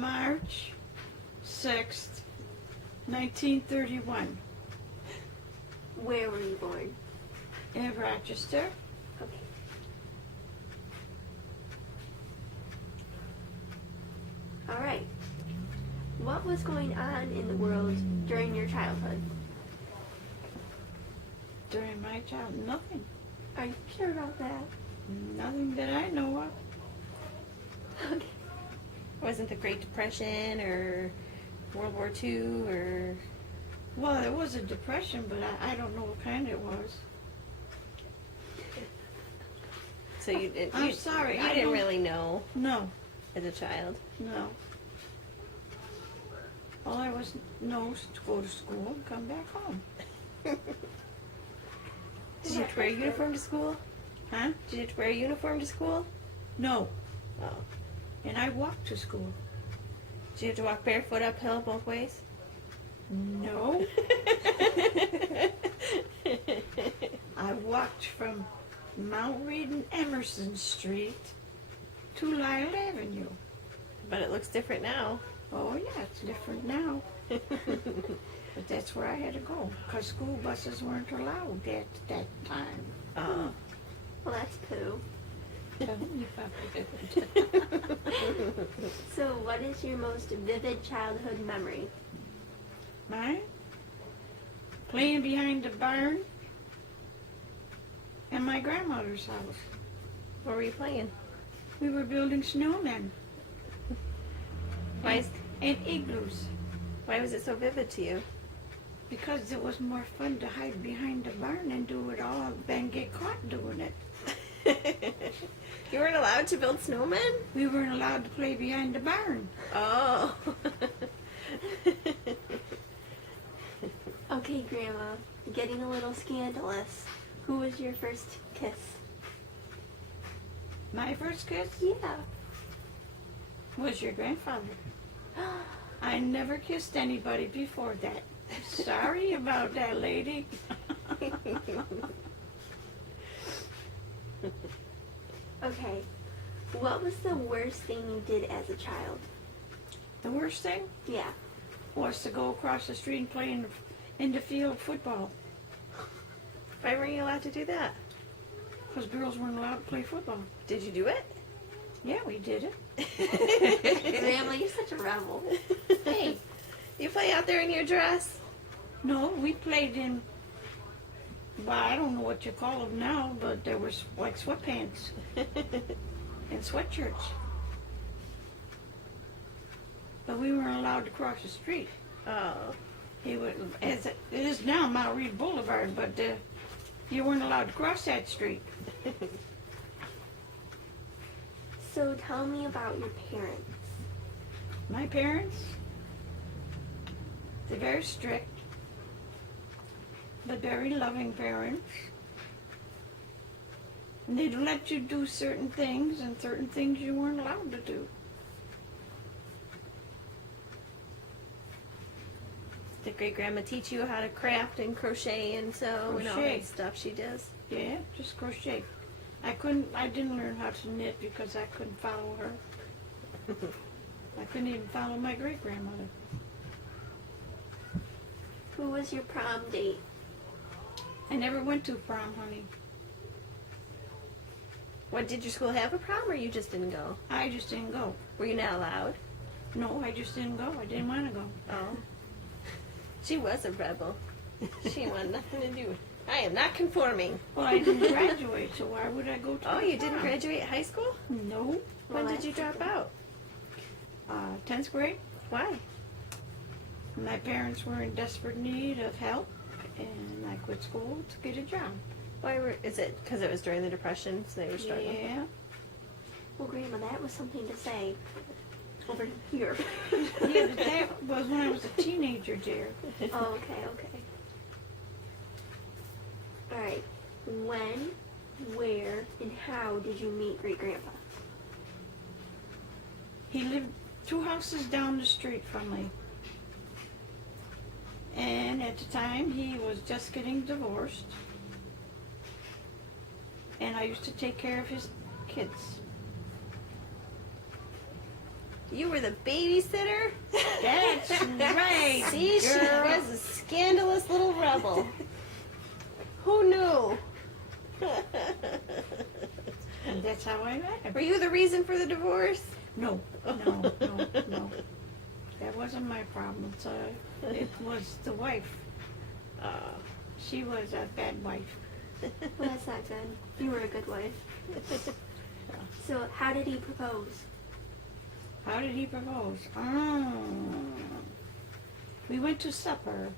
March 6th, 1931, Where were you born? in Rochester. Okay. All right. What was going on in the world during your childhood? During my childhood, nothing. Are you sure about that? Nothing that I know of. Okay. Wasn't the Great Depression or World War II or... Well, it was a depression, but I don't know what kind it was. So you didn't... I'm sorry, You I didn't don't- really know No, as a child. no. All I was know is to go to school and come back home. Did you have to wear a uniform to school? Huh? Did you have to wear a uniform to school? No. Oh. And I walked to school. Did you have to walk barefoot uphill both ways? No. I walked from Mount Reed and Emerson Street to Lyle Avenue. But it looks different now. Oh yeah, it's different now. But that's where I had to go, because school buses weren't allowed at that time. Oh. Well, that's poo. Tell me about it. So, what is your most vivid childhood memory? Mine? Playing behind the barn in my grandmother's house. What were you playing? We were building snowmen Why, and igloos, why was it so vivid to you? because it was more fun to hide behind the barn and do it all than get caught doing it. You weren't allowed to build snowmen? We weren't allowed to play behind the barn. Oh. Okay, Grandma, getting a little scandalous. Who was your first kiss? My first kiss Yeah. was your grandfather. I never kissed anybody before that. Sorry about that, lady. Okay. What was the worst thing you did as a child? The worst thing Yeah. was to go across the street and play in the field football, Why weren't you allowed to do that? because girls weren't allowed to play football. Did you do it? Yeah, we did it. Grandma, you're such a rebel. Hey, You play out there in your dress? no, we played in, well, I don't know what you call them now, but there was like sweatpants and sweatshirts. But we weren't allowed to cross the street. Oh. He would, as it is now, Mount Reed Boulevard, but you weren't allowed to cross that street. So tell me about your parents. My parents, they're very strict, but very loving parents. And they'd let you do certain things, and certain things you weren't allowed to do. Did great grandma teach you how to craft and crochet and sew and all Crochet. that stuff she does? Yeah, just crochet. I didn't learn how to knit because I couldn't follow her. I couldn't even follow my great grandmother. Who was your prom date? I never went to prom, honey. What, did your school have a prom or you just didn't go? I just didn't go. Were you not allowed? No, I just didn't go. I didn't want to go. Oh. She was a rebel. She wanted nothing to do with it. I am not conforming. Well, I didn't graduate, so why would I go to Oh, the you didn't prom? graduate high school? No. When did you drop out? 10th grade. Why? My parents were in desperate need of help, and I quit school to get a job. Is it because it was during the Depression, so they were struggling? Yeah. Well, Grandma, that was something to say over here. Yeah, but that was when I was a teenager, dear. Oh, okay, okay. All right. When, where, and how did you meet Great Grandpa? He lived 2 houses down the street from me. And at the time, he was just getting divorced. And I used to take care of his kids. You were the babysitter? That's right. See, she girl. was a scandalous little rebel. Who knew? And that's how I met him. Were you the reason for the divorce? No. That wasn't my problem. So it was the wife. She was a bad wife. Well, that's not good. You were a good wife. So, how did he propose? How did he propose? We went to supper,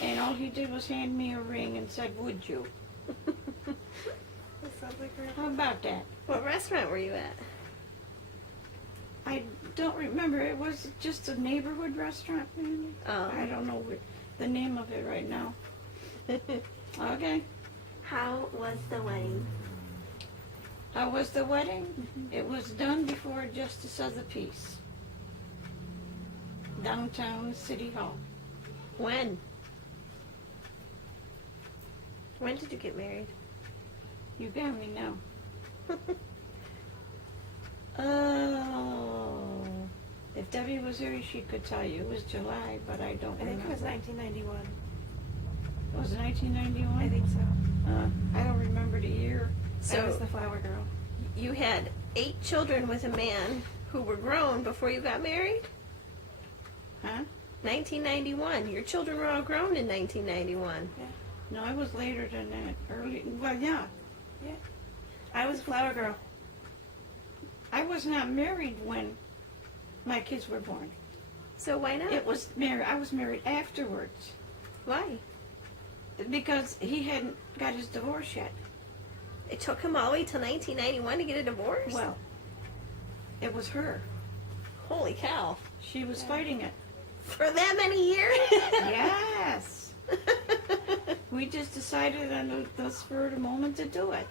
and all he did was hand me a ring and said, "Would you?" That sounds like her. How about that? What restaurant were you at? I don't remember. It was just a neighborhood restaurant. Maybe. Oh. I don't know the name of it right now. Okay. How was the wedding? How was the wedding? It was done before Justice of the Peace. Downtown City Hall. When? When did you get married? You got me now. Oh. If Debbie was here, she could tell you. It was July, but I don't I think remember. it was 1991. Was it 1991? I think so. I don't remember the year. I was So the flower girl. you had 8 children with a man who were grown before you got married? Huh? 1991. Your children were all grown in 1991. No, it was later than that. Early. Well, yeah. I was a flower girl. I was not married when my kids were born. So why not? It was married. I was married afterwards Why? because he hadn't got his divorce yet. It took him all the way till 1991 to get a divorce? Well, it was her. Holy cow. She was fighting it. For that many years? Yes. We just decided on the spur of the moment to do it.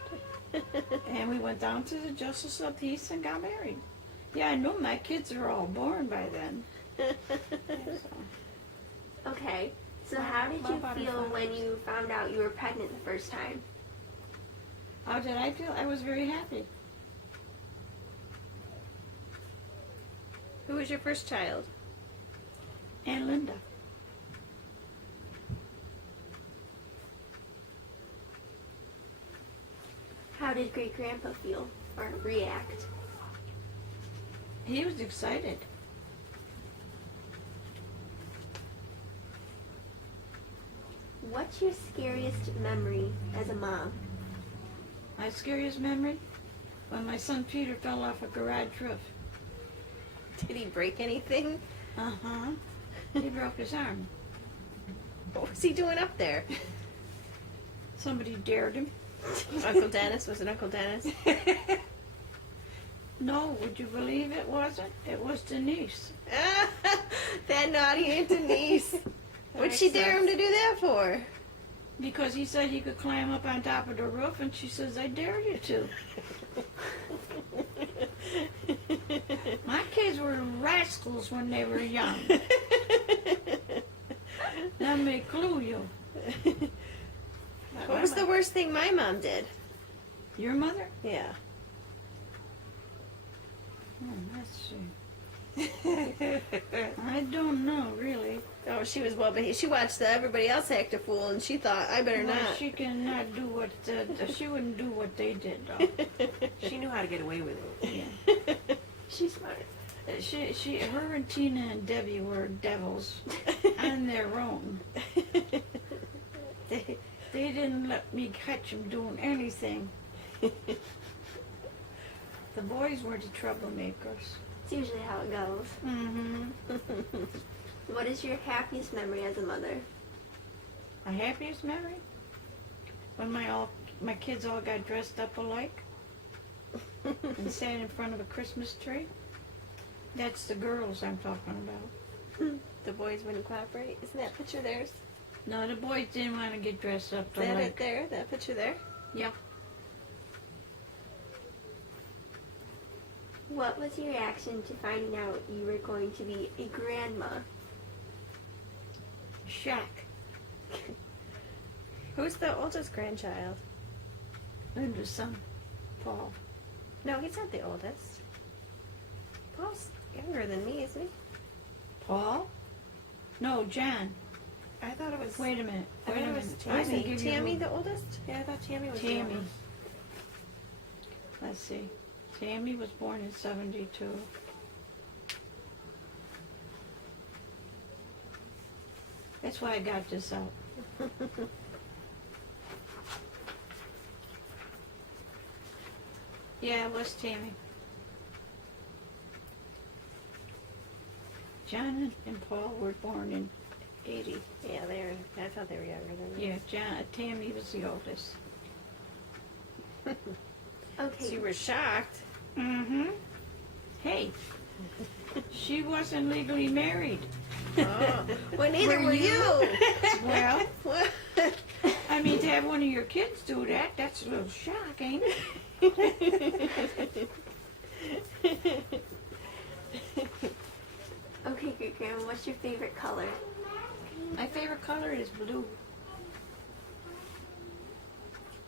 And we went down to the Justice of Peace and got married. Yeah, I knew my kids were all born by then. Okay. So, how did My you butterfly. feel when you found out you were pregnant the first time? How did I feel? I was very happy. Who was your first child? And Linda. How did great grandpa feel or react? He was excited. What's your scariest memory as a mom? My scariest memory? When my son Peter fell off a garage roof. Did he break anything? Uh-huh. He broke his arm. What was he doing up there? Somebody dared him. Uncle Dennis? Was it Uncle Dennis? No, would you believe it wasn't? It was Denise. That naughty Aunt Denise. What'd she dare him to do that for? Because he said he could climb up on top of the roof, and she says, I dare you to. My kids were rascals when they were young. Let me clue you. What was the worst thing my mom did? Your mother? Yeah. Let's see. I don't know, really. Oh, she was well behaved. She watched everybody else act a fool, and she thought, I better Well, not. she cannot do what, she wouldn't do what they did, though. She knew how to get away with it. Yeah. She's smart. Her and Tina and Debbie were devils on their own. They didn't let me catch them doing anything. The boys were the troublemakers. It's usually how it goes. Mm-hmm. What is your happiest memory as a mother? My happiest memory? When my kids all got dressed up alike and sat in front of a Christmas tree. That's the girls I'm talking about. The boys wouldn't cooperate. Isn't that picture theirs? No, the boys didn't want to get dressed up Is that it alike. there? That picture there? Yeah. What was your reaction to finding out you were going to be a grandma? Shock. Who's the oldest grandchild? Linda's son, Paul. No, he's not the oldest. Paul's younger than me, isn't he? Paul? No, John. I thought it was. Wait a minute. I Wait a thought it was minute. I can Tammy. give you Tammy, the- the oldest? Yeah, I thought Tammy was the Tammy. oldest. Let's see. Tammy was born in 72. That's why I got this out. Yeah, it was Tammy. John and Paul were born in 80. Yeah, I thought they were younger than me. Yeah, Tammy was the oldest. Okay. So you were shocked. Mm-hmm. Hey, she wasn't legally married. Oh. Well, neither were you. Well, What? I mean, to have one of your kids do that, that's a little shock, ain't it? Okay, Great Grandma, what's your favorite color? My favorite color is blue.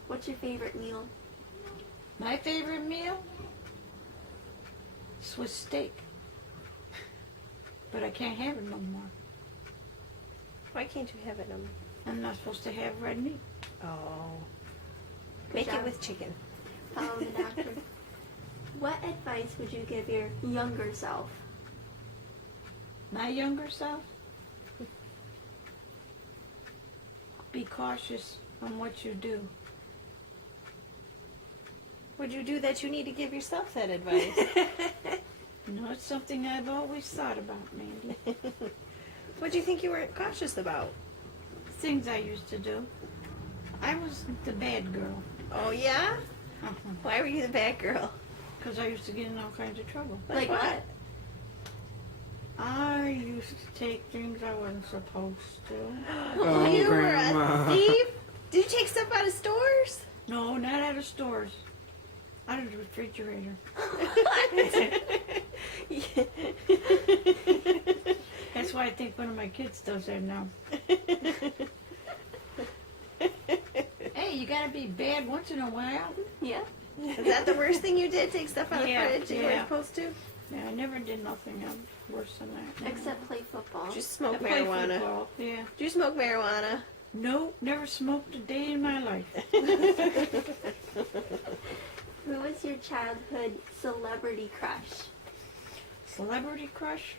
What's your favorite meal? My favorite meal? Swiss steak. But I can't have it no more. Why can't you have it? I'm not supposed to have red meat. Oh. Good Make job. it with chicken. Follow the doctor. What advice would you give your younger self? My younger self? Be cautious on what you do. What'd you do that you need to give yourself that advice? You know, it's something I've always thought about, Mandy. What'd you think you weren't cautious about? Things I used to do. I was the bad girl. Oh, yeah? Uh-huh. Why were you the bad girl? Because I used to get in all kinds of trouble. Like what? I used to take things I wasn't supposed to. Oh, You Grandma. were a thief? Did you take stuff out of stores? No, not out of stores. Out of the refrigerator. That's why I think one of my kids does that now. Hey, you gotta be bad once in a while. Yeah. Is that the worst thing you did? Take stuff out of the Yeah, fridge you yeah. weren't supposed to? Yeah, I never did nothing else worse than that. Except play football. Just I smoke play marijuana. football, yeah. Did you smoke marijuana? No, never smoked a day in my life. Who was your childhood celebrity crush? Celebrity crush?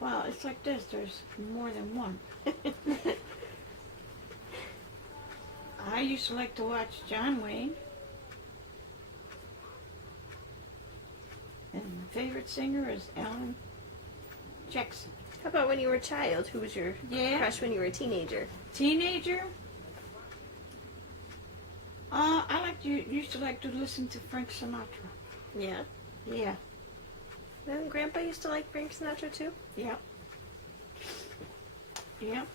Well, it's like this. There's more than one. I used to like to watch John Wayne. And my favorite singer is Alan Jackson. How about when you were a child? Who was your Yeah. crush when you were a teenager? Teenager? Used to like to listen to Frank Sinatra. Yeah. Yeah. Then Grandpa used to like Frank Sinatra too? Yep. Yep.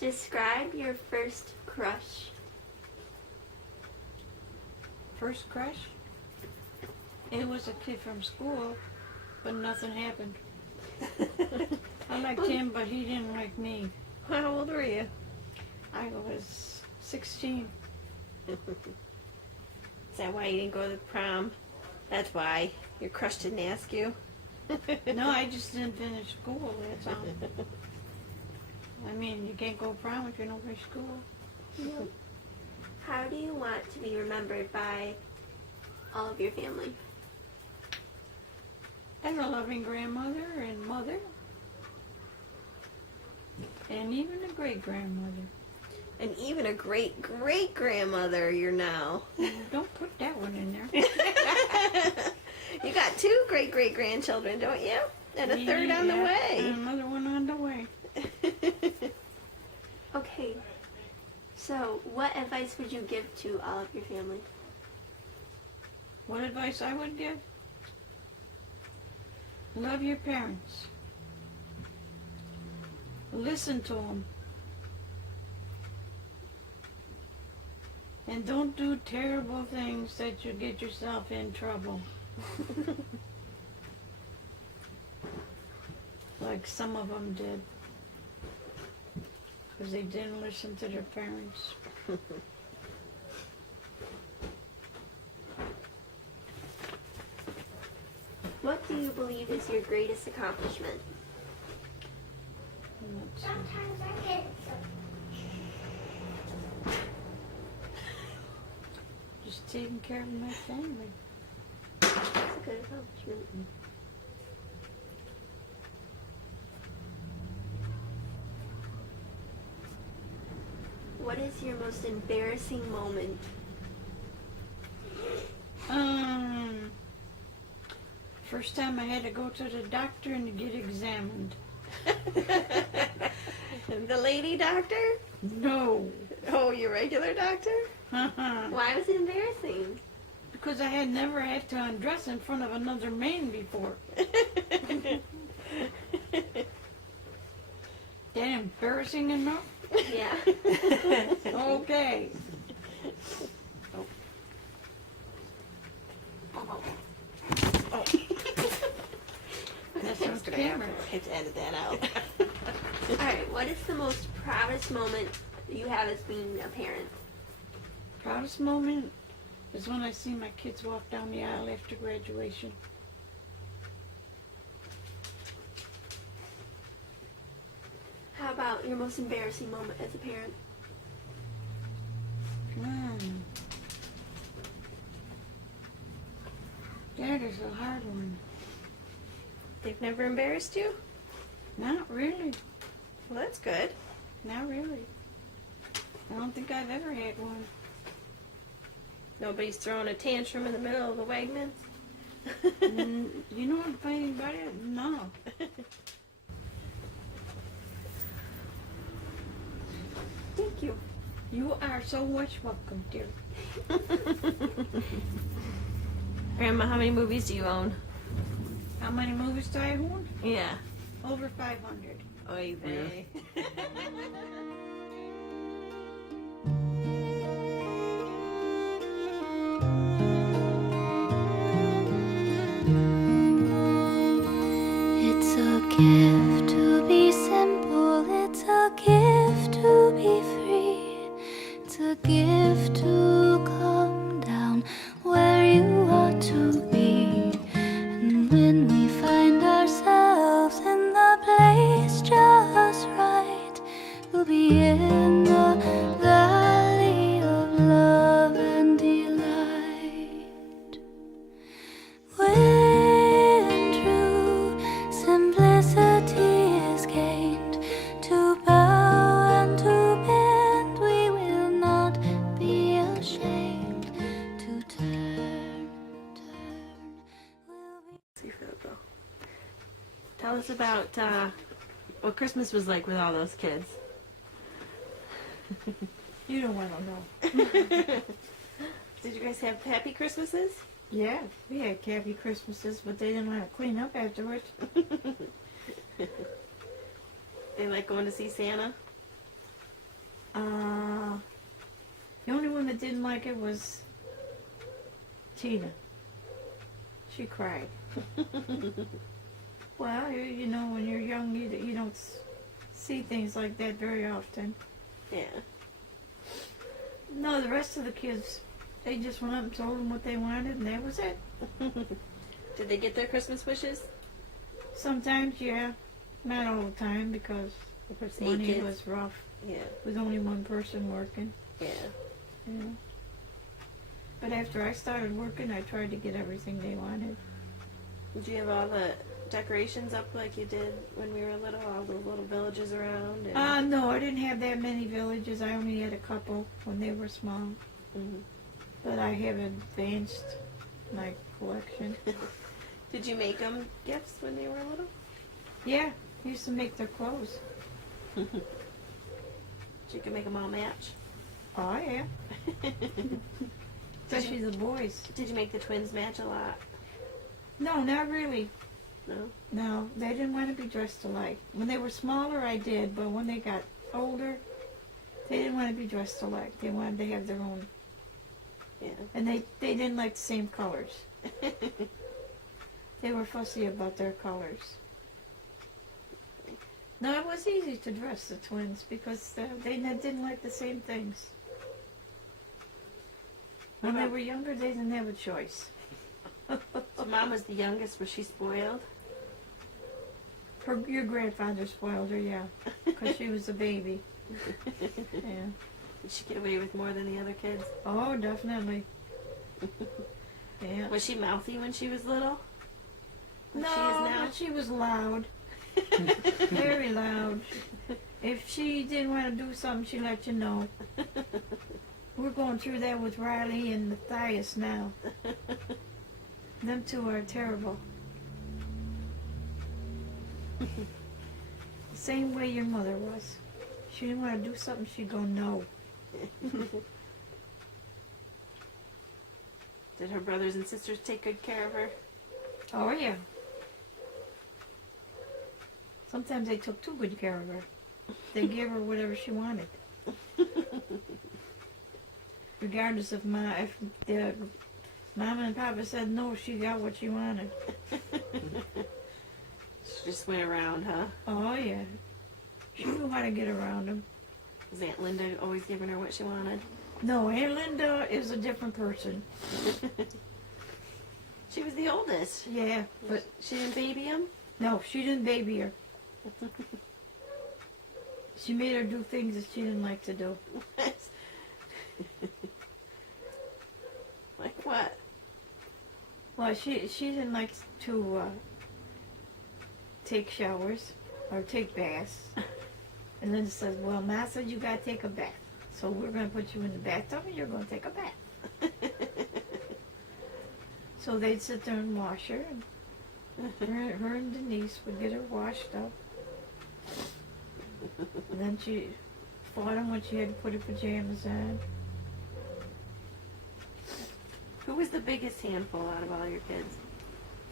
Describe your first crush. First crush? It was a kid from school, but nothing happened. I liked him, but he didn't like me. How old were you? I was 16. Is that why you didn't go to the prom? That's why. Your crush didn't ask you? No, I just didn't finish school, that's all. I mean, you can't go prom if you don't finish school. How do you want to be remembered by all of your family? As a loving grandmother and mother. And even a great-grandmother. And even a great-great-grandmother you're now. Don't put that one in there. You got 2 great-great-grandchildren, don't you? And a third on the Yeah, way. and another one on the way. Okay. So, what advice would you give to all of your family? What advice I would give? Love your parents. Listen to them. And don't do terrible things that you get yourself in trouble. Like some of them did. Because they didn't listen to their parents. you believe is your greatest accomplishment? Let's see. Sometimes I get Just taking care of my family. That's a good accomplishment. What is your most embarrassing moment? First time I had to go to the doctor and to get examined. The lady doctor? No. Oh, your regular doctor? Why was it embarrassing? Because I had never had to undress in front of another man before. That embarrassing enough? Yeah. Okay. That's on camera. I have to edit that out. Alright, what is the most proudest moment you have as being a parent? Proudest moment is when I see my kids walk down the aisle after graduation. How about your most embarrassing moment as a parent? That is a hard one. They've never embarrassed you? Not really. Well, that's good. Not really. I don't think I've ever had one. Nobody's throwing a tantrum in the middle of the Wegmans? You know what funny about it? No. Thank you. You are so much welcome, dear. Grandma, how many movies do you own? How many movies do I own? Yeah. Over 500. Oy vey. It's a gift to be simple, it's a gift to be free, it's a gift to come down where you ought to be. And when we find ourselves in the place just right, we'll be in the valley of love and delight. When true simplicity is gained, to bow and to bend, we will not be ashamed. To turn, we'll be. See Philip. Tell us about what Christmas was like with all those kids. You don't want to know. Did you guys have happy Christmases? Yeah, we had happy Christmases, but they didn't want to clean up afterwards. They like going to see Santa? The only one that didn't like it was Tina. She cried. Well, you know, when you're young, you don't see things like that very often. Yeah. No, the rest of the kids, they just went up and told them what they wanted, and that was it. Did they get their Christmas wishes? Sometimes, yeah. Not all the time, because Of course, money kids. was rough Yeah. with only one person working. Yeah. Yeah. But after I started working, I tried to get everything they wanted. Did you have all the decorations up like you did when we were little? All the little villages around? And... No, I didn't have that many villages. I only had a couple when they were small. Mhm. But I have advanced my collection. Did you make them gifts when they were little? Yeah, I used to make their clothes. So you could make them all match? Oh, yeah. Especially the boys. Did you make the twins match a lot? No, not really. No? No, they didn't want to be dressed alike. When they were smaller, I did, but when they got older, they didn't want to be dressed alike. They wanted to have their own. Yeah. And they didn't like the same colors. They were fussy about their colors. No, it was easy to dress the twins because they didn't like the same things. When they were younger, they didn't have a choice. So So Mom was the youngest. Was she spoiled? Your grandfather spoiled her, yeah, because she was a baby. Yeah. Did she get away with more than the other kids? Oh, definitely. Yeah. Was she mouthy when she was little? Like No, she is now? but she was loud. Very loud. If she didn't want to do something, she let you know. We're going through that with Riley and Matthias now. Them two are terrible. The same way your mother was. She didn't want to do something, she'd go no. Did her brothers and sisters take good care of her? Oh, yeah. Sometimes they took too good care of her. They gave her whatever she wanted. Regardless of if the Mama and Papa said no, she got what she wanted. She just went around, huh? Oh, yeah. She knew how to get around them. Was Aunt Linda always giving her what she wanted? No, Aunt Linda is a different person. She was the oldest. Yeah, but She didn't baby him? no, she didn't baby her. She made her do things that she didn't like to do. Like what? Well, she didn't like to take showers or take baths. And then says, well, Ma said you gotta take a bath. So we're gonna put you in the bathtub and you're gonna take a bath. So they'd sit there and wash her. And her and Denise would get her washed up. And then she fought him when she had to put her pajamas on. Who was the biggest handful out of all your kids?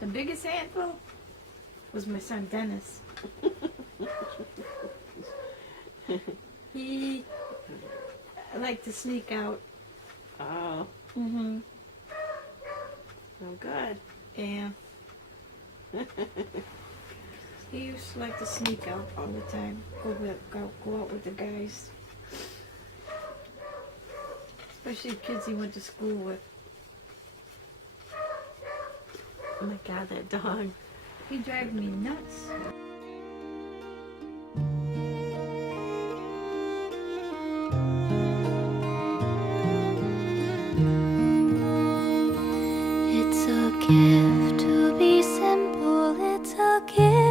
The biggest handful was my son Dennis. He liked to sneak out. Oh, Mm-hmm. oh good. Yeah. He used to like to sneak out all the time. Go out with the guys. Especially the kids he went to school with. Oh my God, that dog. He drives me nuts. It's a gift to be simple, it's a gift